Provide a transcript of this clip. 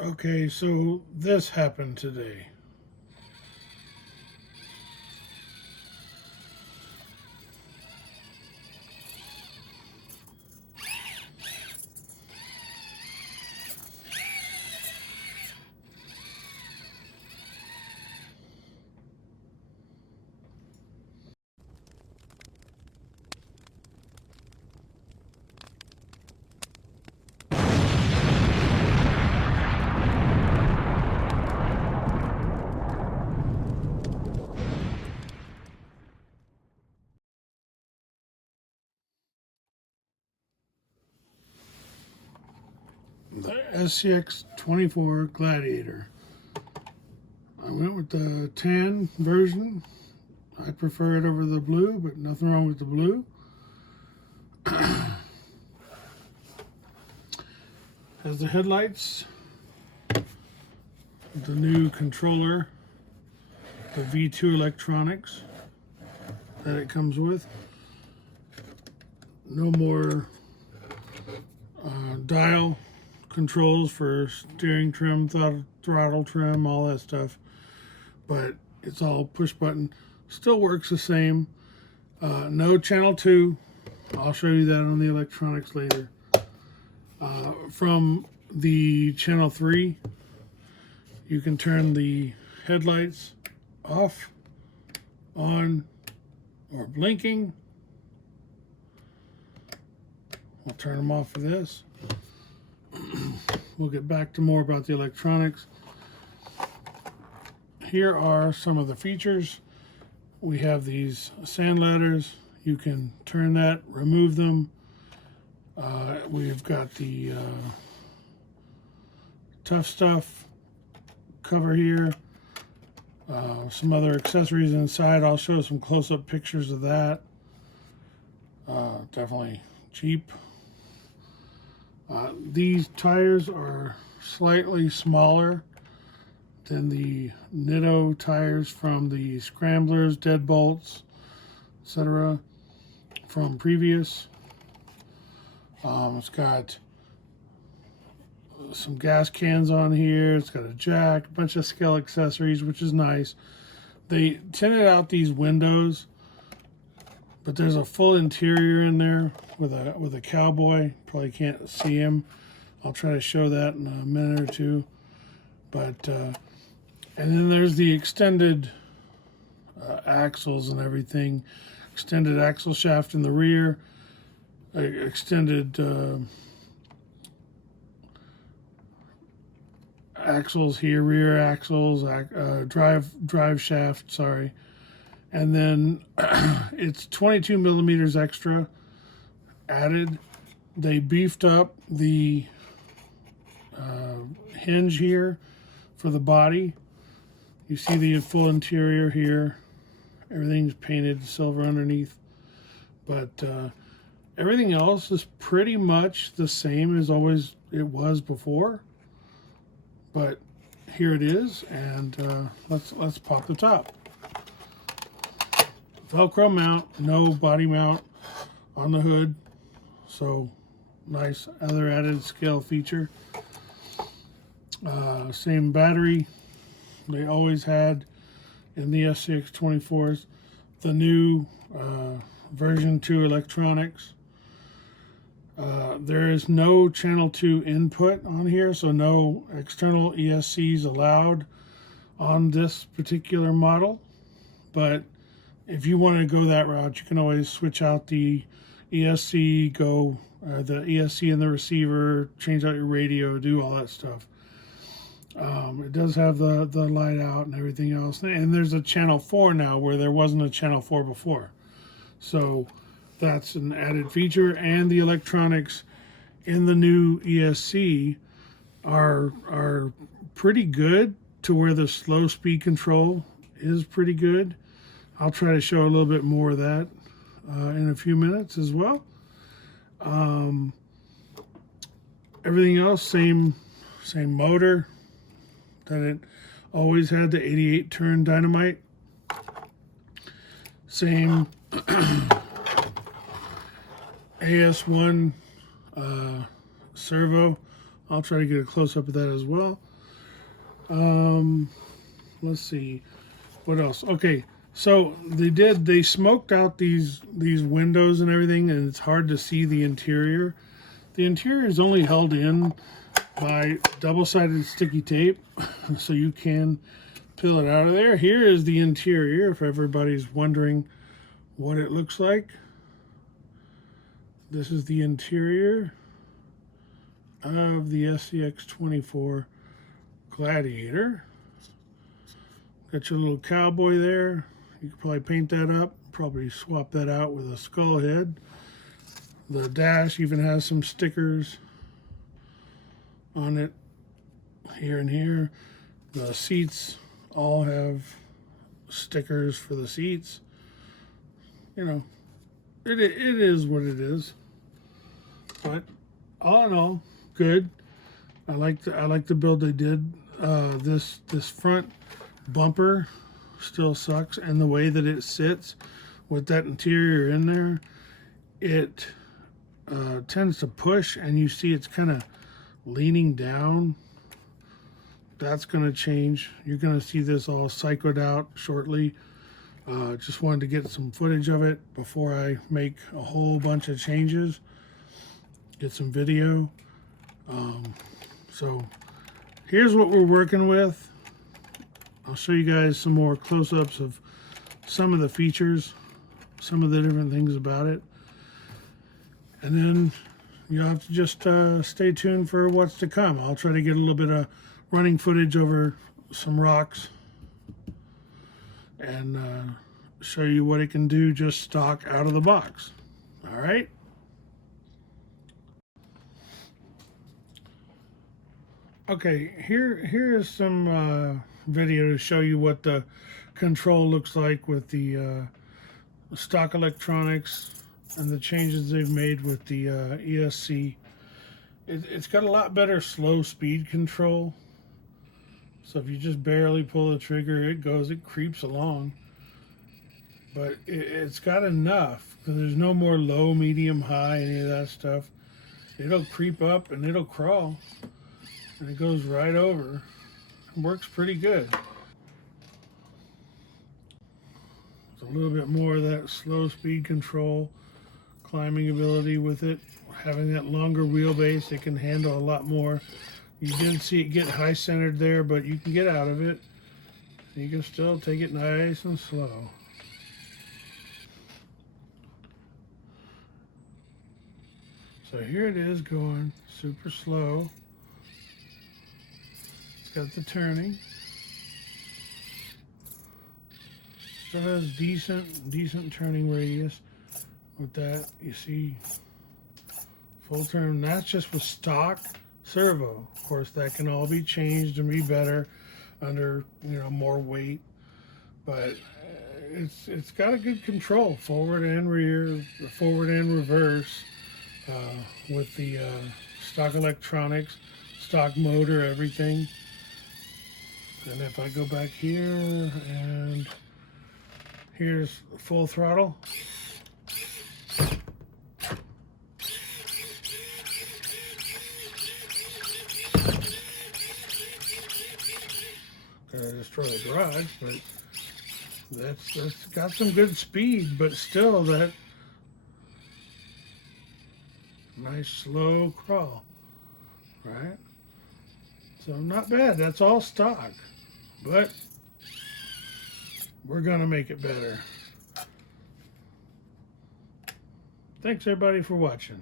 Okay, so this happened today. The SCX24 Gladiator. I went with the tan version. I prefer it over the blue, but nothing wrong with the blue. Has the headlights, the new controller, the V2 electronics that it comes with. No more dial controls for steering trim, throttle trim, all that stuff. But it's all push button. Still works the same. No channel 2. I'll show you that on the electronics later. From the channel 3, you can turn the headlights off, on, or blinking. I'll turn them off for this. We'll get back to more about the electronics. Here are some of the features. We have these sand ladders. You can turn that, remove them. We've got the Tough Stuff cover here. Some other accessories inside. I'll show some close-up pictures of that. Definitely cheap. These tires are slightly smaller than the Nitto tires from the Scramblers, Deadbolts, etc. from previous. It's got some gas cans on here. It's got a jack, a bunch of scale accessories, which is nice. They tinted out these windows, but there's a full interior in there with a cowboy. Probably can't see him. I'll try to show that in a minute or two. But and then there's the extended axles and everything. Extended axle shaft in the rear. Extended axles here, rear axles, drive shaft, sorry. And then it's 22 millimeters extra added. They beefed up the hinge here for the body. You see the full interior here. Everything's painted silver underneath. But everything else is pretty much the same as always it was before. But here it is, and let's pop the top. Velcro mount, no body mount on the hood, so nice other added scale feature. Same battery they always had in the SCX24s. The new version 2 electronics. There is no channel 2 input on here, so no external ESCs allowed on this particular model. But if you want to go that route, you can always switch out the ESC, the ESC in the receiver, change out your radio, do all that stuff. It does have the light out and everything else. And there's a channel 4 now where there wasn't a channel 4 before. So that's an added feature. And the electronics in the new ESC are pretty good to where the slow speed control is pretty good. I'll try to show a little bit more of that in a few minutes as well. Everything else, same motor that it always had, the 88 turn dynamite. Same AS1 servo, I'll try to get a close-up of that as well. Let's see. What else? Okay, so they smoked out these windows and everything, and it's hard to see the interior. The interior is only held in by double-sided sticky tape, so you can peel it out of there. Here is the interior, if everybody's wondering what it looks like. This is the interior of the SCX24 Gladiator. Got your little cowboy there. You could probably paint that up, probably swap that out with a skull head. The dash even has some stickers on it here and here. The seats all have stickers for the seats. You know, it is what it is. But all in all, good. I like the build they did. This front bumper still sucks, and the way that it sits with that interior in there, it tends to push, and you see it's kind of leaning down. That's going to change. You're going to see this all psychoed out shortly. Just wanted to get some footage of it before I make a whole bunch of changes. Get some video. So here's what we're working with. I'll show you guys some more close-ups of some of the features, some of the different things about it. And then you'll have to just stay tuned for what's to come. I'll try to get a little bit of running footage over some rocks and show you what it can do just stock out of the box. All right. Okay, here is some video to show you what the control looks like with the stock electronics and the changes they've made with the ESC. It's got a lot better slow speed control. So if you just barely pull the trigger, it creeps along. But it's got enough, because there's no more low, medium, high, any of that stuff. It'll creep up and it'll crawl. And it goes right over. It works pretty good. There's a little bit more of that slow speed control, climbing ability with it. Having that longer wheelbase, it can handle a lot more. You did see it get high centered there, but you can get out of it. You can still take it nice and slow. So here it is going super slow. It's got the turning. Still has decent turning radius with that. You see full turn. That's just with stock servo. Of course, that can all be changed and be better under, you know, more weight. But it's got a good control, forward and rear, forward and reverse, with the stock electronics, stock motor, everything. And if I go back here, and here's full throttle. Gonna destroy the garage, but that's got some good speed, but still that nice slow crawl, right? So not bad. That's all stock, but we're gonna make it better. Thanks everybody for watching.